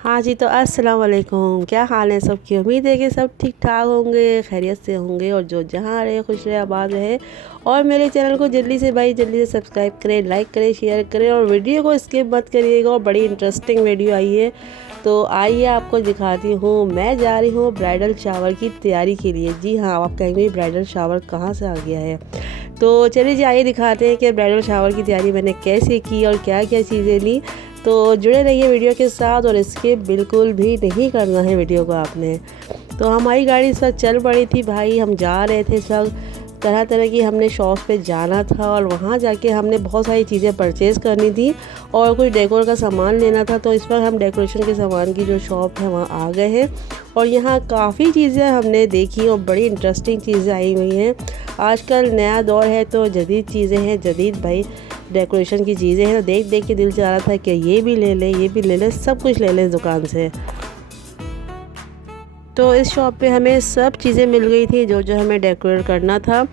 हाँ जी, तो अस्सलाम वालेकुम। क्या हाल है सबकी? उम्मीद है कि सब ठीक ठाक होंगे, खैरियत से होंगे और जो जहाँ रहे खुश रहे आबाद रहे। और मेरे चैनल को जल्दी से सब्सक्राइब करें, लाइक करें, शेयर करें और वीडियो को स्किप मत करिएगा। और बड़ी इंटरेस्टिंग वीडियो आई है, तो आइए आपको दिखाती हूँ। मैं जा रही हूँ ब्राइडल शावर की तैयारी के लिए। जी हाँ, आप कहेंगे ब्राइडल शावर कहाँ से आ गया है। तो चलिए जी, आइए दिखाते हैं कि ब्राइडल शावर की तैयारी मैंने कैसे की और क्या क्या चीज़ें ली। तो जुड़े रहिए वीडियो के साथ और स्किप बिल्कुल भी नहीं करना है वीडियो को आपने। तो हमारी गाड़ी इस वक्त चल पड़ी थी भाई, हम जा रहे थे इस वक्त। तरह तरह की हमने शॉप पे जाना था और वहाँ जाके हमने बहुत सारी चीज़ें परचेज़ करनी थी और कुछ डेकोर का सामान लेना था। तो इस वक्त हम डेकोरेशन के सामान की जो शॉप है वहाँ आ गए हैं और यहाँ काफ़ी चीज़ें हमने देखी और बड़ी इंटरेस्टिंग चीज़ें आई हुई हैं। आजकल नया दौर है तो जदीद चीज़ें हैं, जदीद भाई डेकोरेशन की चीज़ें हैं। तो देख देख के दिल चाह रहा था कि ये भी ले लें, ये भी ले लें, सब कुछ ले लें इस दुकान से। तो इस शॉप पे हमें सब चीज़ें मिल गई थी जो जो हमें डेकोरेट करना था,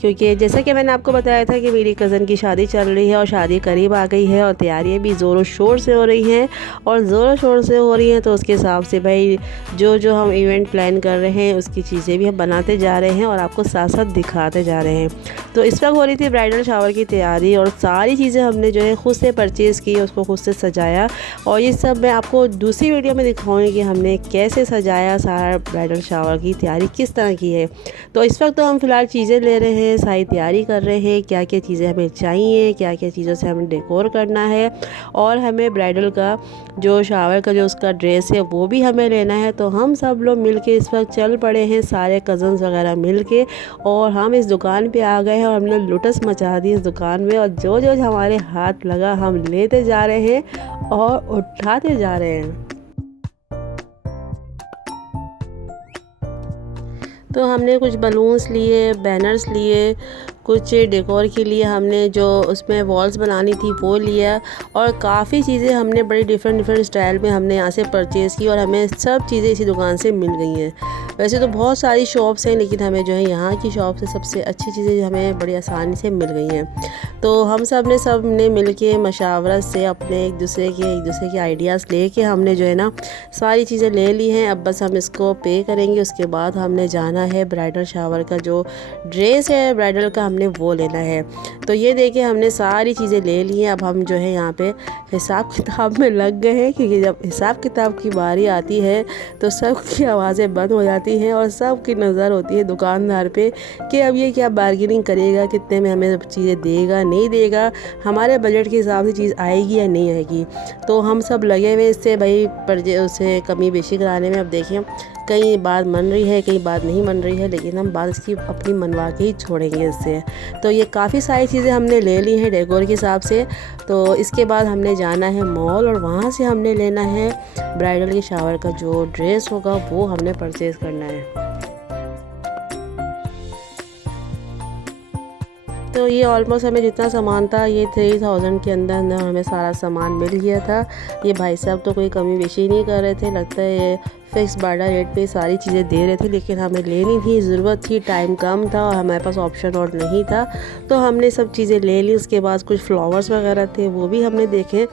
क्योंकि जैसा कि मैंने आपको बताया था कि मेरी कज़न की शादी चल रही है और शादी करीब आ गई है और तैयारियां भी ज़ोरों शोर से हो रही हैं। और ज़ोरों शोर से हो रही हैं तो उसके हिसाब से भाई जो जो हम इवेंट प्लान कर रहे हैं उसकी चीज़ें भी हम बनाते जा रहे हैं और आपको साथ साथ दिखाते जा रहे हैं। तो इस वक्त हो रही थी ब्राइडल शावर की तैयारी और सारी चीज़ें हमने जो है ख़ुद से परचेज़ की, उसको खुद से सजाया। और ये सब मैं आपको दूसरी वीडियो में दिखाऊंगी कि हमने कैसे सजाया, सारा ब्राइडल शावर की तैयारी किस तरह की है। तो इस वक्त तो हम फ़िलहाल चीज़ें ले रहे हैं, सारी तैयारी कर रहे हैं, क्या क्या चीज़ें हमें चाहिए, क्या क्या चीज़ों से हमें डेकोर करना है और हमें ब्राइडल का जो शावर का जो उसका ड्रेस है वो भी हमें लेना है। तो हम सब लोग मिल के इस वक्त चल पड़े हैं, सारे कज़न्स वगैरह मिल के, और हम इस दुकान पे आ गए हैं और हमने लुटस मचा दी इस दुकान में। और जो जो हमारे हाथ लगा हम लेते जा रहे हैं और उठाते जा रहे हैं। तो हमने कुछ बलून्स लिए, बैनर्स लिए, कुछ डेकोर के लिए हमने जो उसमें वॉल्स बनानी थी वो लिया और काफ़ी चीज़ें हमने बड़ी डिफरेंट स्टाइल में हमने यहाँ से परचेज़ की और हमें सब चीज़ें इसी दुकान से मिल गई हैं। वैसे तो बहुत सारी शॉप्स हैं लेकिन हमें जो है यहाँ की शॉप से सबसे अच्छी चीज़ें हमें बड़ी आसानी से मिल गई हैं। तो हम सब ने मिल के मशावरत से अपने एक दूसरे के आइडियाज़ ले के हमने जो है ना सारी चीज़ें ले ली हैं। अब बस हम इसको पे करेंगे, उसके बाद हमने जाना है ब्राइडल शावर का जो ड्रेस है ब्राइडल का हमने वो लेना है। तो ये देखिए हमने सारी चीज़ें ले ली हैं। अब हम जो है यहाँ पे हिसाब किताब में लग गए हैं, क्योंकि जब हिसाब किताब की बारी आती है तो सबकी आवाज़ें बंद हो जाती हैं और सबकी नज़र होती है दुकानदार पे कि अब ये क्या बार्गेनिंग करेगा, कितने में हमें चीज़ें देगा नहीं देगा, हमारे बजट के हिसाब से चीज़ आएगी या नहीं आएगी। तो हम सब लगे हुए इससे भाई उसे कमी बेशी कराने में। अब देखें कई बात मन रही है, कई बात नहीं मन रही है, लेकिन हम बात इसकी अपनी मनवा के ही छोड़ेंगे इससे। तो ये काफ़ी सारी चीज़ें हमने ले ली हैं डेकोर के हिसाब से। तो इसके बाद हमने जाना है मॉल और वहाँ से हमने लेना है ब्राइडल के शावर का जो ड्रेस होगा वो हमने परचेज़ करना है। तो ये ऑलमोस्ट हमें जितना सामान था ये 3000 के अंदर अंदर हमें सारा सामान मिल गया था। ये भाई साहब तो कोई कमी बेशी नहीं कर रहे थे, लगता है ये फिक्स बार्डर रेट पे सारी चीज़ें दे रहे थे, लेकिन हमें लेनी थी, ज़रूरत थी, टाइम कम था और हमारे पास ऑप्शन और नहीं था। तो हमने सब चीज़ें ले ली। उसके बाद कुछ फ्लावर्स वगैरह थे वो भी हमने देखे।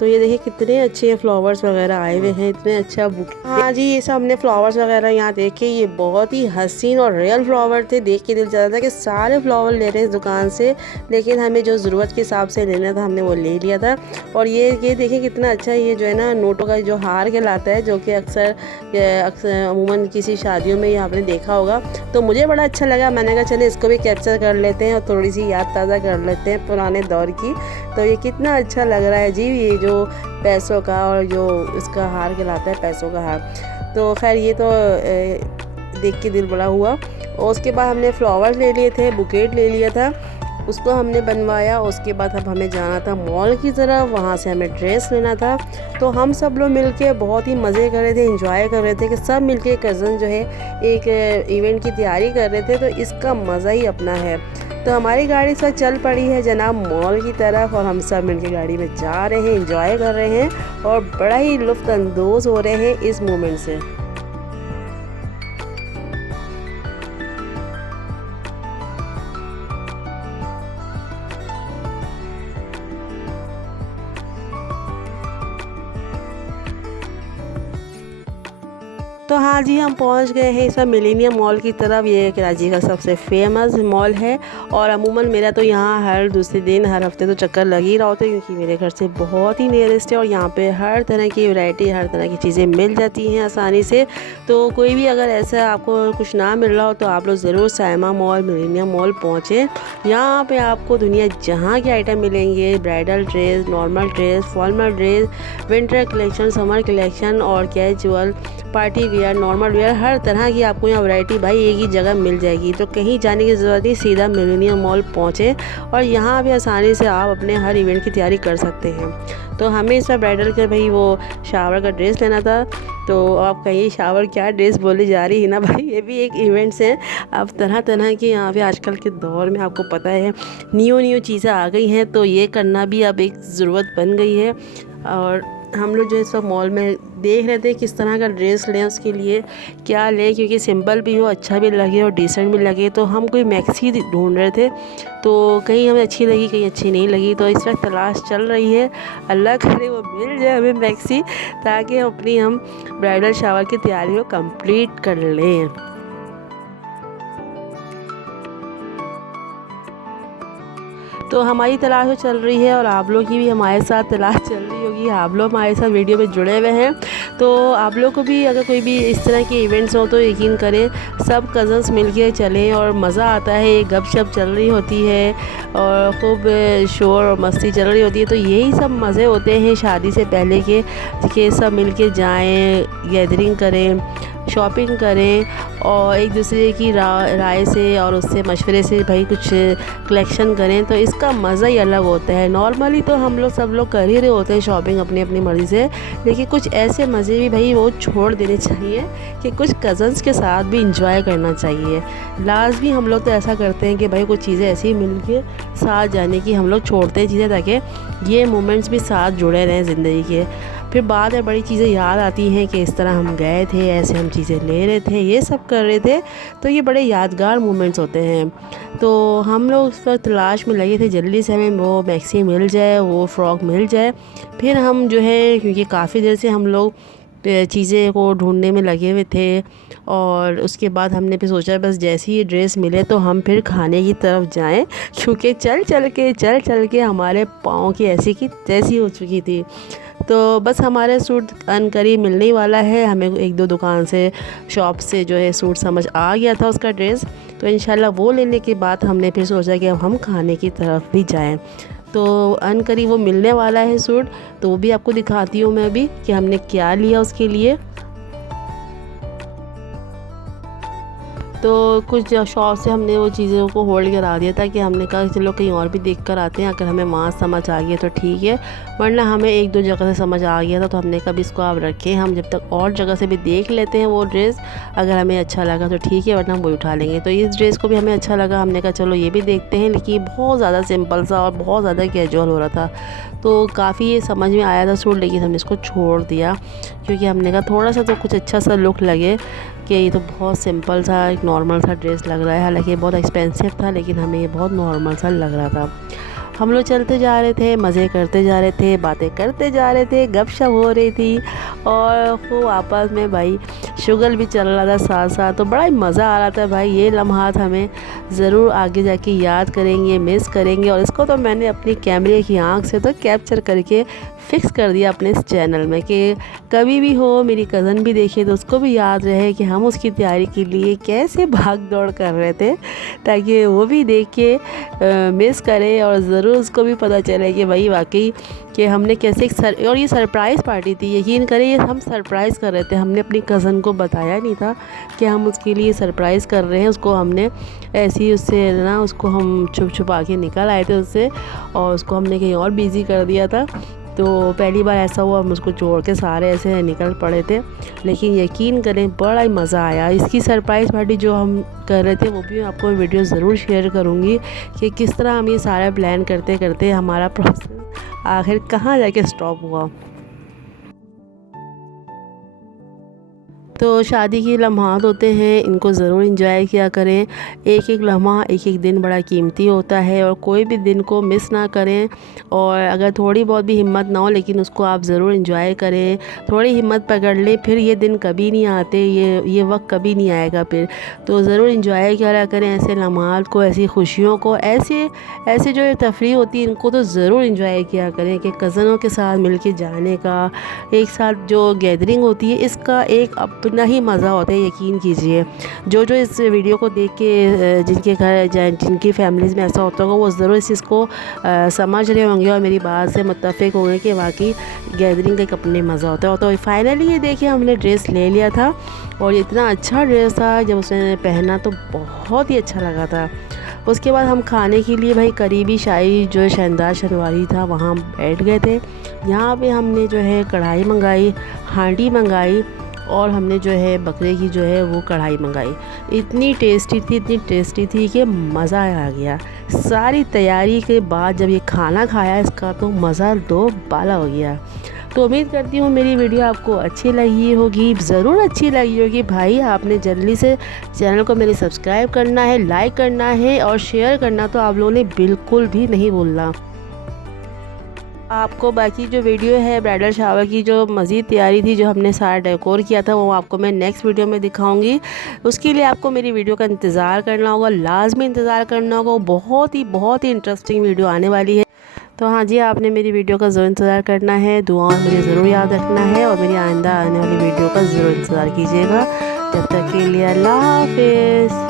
तो ये देखिए कितने अच्छे फ्लावर्स वगैरह आए हुए हैं, इतने अच्छा बुक। हाँ जी, ये सब हमने फ्लावर्स वगैरह यहाँ देखे, ये बहुत ही हसीन और रियल फ्लावर थे। देख के दिल चाहता था कि सारे फ्लावर ले रहे हैं इस दुकान से, लेकिन हमें जो ज़रूरत के हिसाब से लेना था हमने वो ले लिया था। और ये देखिए कितना अच्छा, ये जो है ना नोटों का जो हार कहलाता है, जो कि अक्सर अमूमन किसी शादियों में ये आपने देखा होगा। तो मुझे बड़ा अच्छा लगा, मैंने कहा चले इसको भी कैप्चर कर लेते हैं और थोड़ी सी याद ताज़ा कर लेते हैं पुराने दौर की। तो ये कितना अच्छा लग रहा है जी, ये जो पैसों का और जो इसका हार कहलाता है पैसों का हार। तो खैर ये तो देख के दिल बड़ा हुआ। और उसके बाद हमने फ्लावर्स ले लिए थे, बुकेट ले लिया था, उसको हमने बनवाया। उसके बाद अब हमें जाना था मॉल की तरफ, वहाँ से हमें ड्रेस लेना था। तो हम सब लोग मिलके बहुत ही मज़े कर रहे थे, एंजॉय कर रहे थे कि सब मिलके कज़न जो है एक इवेंट की तैयारी कर रहे थे। तो इसका मज़ा ही अपना है। तो हमारी गाड़ी सब चल पड़ी है जनाब मॉल की तरफ और हम सब मिलके गाड़ी में जा रहे हैं, एंजॉय कर रहे हैं और बड़ा ही लुत्फ़अंदोज़ हो रहे हैं इस मोमेंट से। तो हाँ जी, हम पहुंच गए हैं इस मिलेनियम मॉल की तरफ। ये कराची का सबसे फेमस मॉल है और अमूमन मेरा तो यहाँ हर दूसरे दिन हर हफ्ते तो चक्कर लग ही रहा होता है, क्योंकि मेरे घर से बहुत ही नियरेस्ट है और यहाँ पे हर तरह की वैरायटी, हर तरह की चीज़ें मिल जाती हैं आसानी से। तो कोई भी अगर ऐसा आपको कुछ ना मिल रहा हो तो आप लोग ज़रूर साइमा मॉल, मिलेनियम मॉल पहुँचें। यहाँ पे आपको दुनिया जहाँ के आइटम मिलेंगे, bridal dress, normal dress, formal dress, winter collection, summer collection और casual, party wear, normal wear, हर तरह की आपको यहाँ वैरायटी भाई एक ही जगह मिल जाएगी। तो कहीं जाने की ज़रूरत नहीं, सीधा मिलेनियम मॉल पहुँचे और यहाँ भी आसानी से आप अपने हर इवेंट की तैयारी कर सकते हैं। तो हमें इस बार ब्राइडल का भाई वो शावर का ड्रेस लेना था। तो आप कहीं शावर क्या ड्रेस बोली जा रही है ना भाई, ये भी एक इवेंट्स हैं। अब तरह तरह के यहाँ पे आजकल के दौर में आपको पता है न्यू चीज़ें आ गई हैं, तो ये करना भी अब एक ज़रूरत बन गई है। और हम लोग जो इस वक्त मॉल में देख रहे थे किस तरह का ड्रेस लें, उसके लिए क्या लें, क्योंकि सिंपल भी हो, अच्छा भी लगे और डिसेंट भी लगे। तो हम कोई मैक्सी ढूंढ रहे थे, तो कहीं हमें अच्छी लगी, कहीं अच्छी नहीं लगी। तो इस वक्त तलाश चल रही है, अल्लाह करे वो मिल जाए हमें मैक्सी, ताकि हम ब्राइडल शावर की तैयारी को कंप्लीट कर लें। तो हमारी तलाश तो चल रही है और आप लोग की भी हमारे साथ तलाश चल रही होगी। आप लोग हमारे साथ वीडियो में जुड़े हुए हैं, तो आप लोग को भी अगर कोई भी इस तरह के इवेंट्स हो तो यकीन करें सब कज़न्स मिल के चलें और मज़ा आता है। गपशप चल रही होती है और खूब शोर और मस्ती चल रही होती है। तो यही सब मज़े होते हैं शादी से पहले के सब मिल के जाएँ, गैदरिंग करें, शॉपिंग करें और एक दूसरे की राय से और उससे मशवरे से भाई कुछ कलेक्शन करें, तो इसका मज़ा ही अलग होता है। नॉर्मली तो हम लोग सब लोग कर ही रहे होते हैं शॉपिंग अपनी अपनी मर्ज़ी से, लेकिन कुछ ऐसे मज़े भी भाई वो छोड़ देने चाहिए कि कुछ कज़न्स के साथ भी इंजॉय करना चाहिए। लाजमी हम लोग तो ऐसा करते हैं कि भाई कुछ चीज़ें ऐसी मिल के साथ जाने की हम लोग छोड़ते हैं चीज़ें, ताकि ये मोमेंट्स भी साथ जुड़े रहें ज़िंदगी के। फिर बाद में बड़ी चीज़ें याद आती हैं कि इस तरह हम गए थे, ऐसे हम चीज़ें ले रहे थे, ये सब कर रहे थे। तो ये बड़े यादगार मोमेंट्स होते हैं। तो हम लोग उस वक्त तलाश में लगे थे, जल्दी से हमें वो मैक्सी मिल जाए, वो फ़्रॉक मिल जाए। फिर हम जो है, क्योंकि काफ़ी देर से हम लोग चीज़ें को ढूंढने में लगे हुए थे और उसके बाद हमने फिर सोचा बस जैसे ही ड्रेस मिले तो हम फिर खाने की तरफ जाएं, क्योंकि चल चल के हमारे पाँव की ऐसी की तैसी हो चुकी थी। तो बस हमारे सूट अनकरीब मिलने ही वाला है। हमें एक दो दुकान से, शॉप से जो है सूट समझ आ गया था उसका ड्रेस, तो इंशाल्लाह वो लेने के बाद हमने फिर सोचा कि अब हम खाने की तरफ भी जाएं। तो अनकरीब वो मिलने वाला है सूट, तो वो भी आपको दिखाती हूँ मैं अभी कि हमने क्या लिया उसके लिए। तो कुछ शॉप से हमने वो चीज़ों को होल्ड करा दिया था कि हमने कहा चलो कहीं और भी देख कर आते हैं, अगर हमें वहाँ समझ आ गया तो ठीक है, वरना हमें एक दो जगह से समझ आ गया था। तो हमने कहा इसको आप रखें, हम जब तक और जगह से भी देख लेते हैं वो ड्रेस, अगर हमें अच्छा लगा तो ठीक है, वरना हम वो उठा लेंगे। तो इस ड्रेस को भी हमें अच्छा लगा, हमने कहा चलो ये भी देखते हैं। लेकिन बहुत ज़्यादा सिंपल सा और बहुत ज़्यादा कैजुअल हो रहा था, तो काफ़ी ये समझ में आया था सूट, लेकिन हमने इसको छोड़ दिया क्योंकि हमने कहा थोड़ा सा तो कुछ अच्छा सा लुक लगे, कि ये तो बहुत सिंपल सा एक नॉर्मल सा ड्रेस लग रहा है। हालांकि ये बहुत एक्सपेंसिव था, लेकिन हमें ये बहुत नॉर्मल सा लग रहा था। हम लोग चलते जा रहे थे, मज़े करते जा रहे थे, बातें करते जा रहे थे, गपशप हो रही थी और खूब आपस में भाई शुगल भी चल रहा था साथ साथ। तो बड़ा ही मज़ा आ रहा था भाई। ये लम्हात हमें ज़रूर आगे जाके याद करेंगे, मिस करेंगे। और इसको तो मैंने अपनी कैमरे की आंख से तो कैप्चर करके फ़िक्स कर दिया अपने इस चैनल में, कि कभी भी हो मेरी कज़न भी देखे तो उसको भी याद रहे कि हम उसकी तैयारी के लिए कैसे भाग दौड़ कर रहे थे, ताकि वो भी देख के मिस करे और ज़रूर उसको भी पता चले कि भाई वाकई कि हमने कैसे और ये सरप्राइज़ पार्टी थी। यकीन करें ये हम सरप्राइज़ कर रहे थे, हमने अपनी कज़न को बताया नहीं था कि हम उसके लिए सरप्राइज़ कर रहे हैं। उसको हमने ऐसे ही उससे ना, उसको हम छुपा के निकल आए थे उससे, और उसको हमने कहीं और बिज़ी कर दिया था। तो पहली बार ऐसा हुआ, हम उसको छोड़ के सारे ऐसे निकल पड़े थे। लेकिन यकीन करें बड़ा ही मज़ा आया। इसकी सरप्राइज़ पार्टी जो हम कर रहे थे वो भी मैं आपको वीडियो ज़रूर शेयर करूँगी कि किस तरह हम ये सारा प्लान करते करते हमारा प्रोसेस आखिर कहाँ जाके स्टॉप हुआ। तो शादी के लम्हात होते हैं, इनको ज़रूर इंजॉय किया करें। एक एक लम्हा, एक एक दिन बड़ा कीमती होता है और कोई भी दिन को मिस ना करें। और अगर थोड़ी बहुत भी हिम्मत ना हो लेकिन उसको आप ज़रूर इंजॉय करें। थोड़ी हिम्मत पकड़ लें, फिर ये दिन कभी नहीं आते, ये वक्त कभी नहीं आएगा फिर। तो ज़रूर इंजॉय किया करें ऐसे लम्हात को, ऐसी खुशियों को, ऐसे ऐसे जो तफरीह होती है इनको तो ज़रूर इंजॉय किया करें कि कज़नों के साथ मिल के जाने का, एक साथ जो गैदरिंग होती है इसका एक अपना ही मज़ा होता है। यकीन कीजिए, जो इस वीडियो को देख के जिनके घर जिनकी फैमिलीज़ में ऐसा होता होगा वो ज़रूर इस चीज़ को समझ रहे होंगे और मेरी बात से मुत्तफ़िक होंगे कि वाकई गैदरिंग का एक अपने मज़ा होता है। तो फाइनली ये देखिए हमने ड्रेस ले लिया था और इतना अच्छा ड्रेस था, जब उसने पहना तो बहुत ही अच्छा लगा था। उसके बाद हम खाने के लिए भाई करीबी शाही जो शानदार शनवारी था वहाँ बैठ गए थे। यहाँ पे हमने जो है कढ़ाई मंगाई, हांडी मंगाई और हमने जो है बकरे की जो है वो कढ़ाई मंगाई। इतनी टेस्टी थी कि मज़ा आ गया। सारी तैयारी के बाद जब ये खाना खाया इसका तो मज़ा दो बाला हो गया। तो उम्मीद करती हूँ मेरी वीडियो आपको अच्छी लगी होगी, ज़रूर अच्छी लगी होगी। भाई आपने जल्दी से चैनल को मेरे सब्सक्राइब करना है, लाइक करना है और शेयर करना तो आप लोगों ने बिल्कुल भी नहीं भूलना। आपको बाकी जो वीडियो है ब्राइडल शावर की जो मज़ीद तैयारी थी, जो हमने सारा डेकोर किया था, वो आपको मैं नेक्स्ट वीडियो में दिखाऊंगी। उसके लिए आपको मेरी वीडियो का इंतज़ार करना होगा, लाजमी इंतज़ार करना होगा। बहुत ही इंटरेस्टिंग वीडियो आने वाली है। तो हाँ जी, आपने मेरी वीडियो का ज़रूर इंतज़ार करना है, दुआ मुझे ज़रूर याद रखना है और मेरी आइंदा आने वाली वीडियो का ज़रूर इंतज़ार कीजिएगा। जब तक के लिए अल्लाह हाफ़िज़।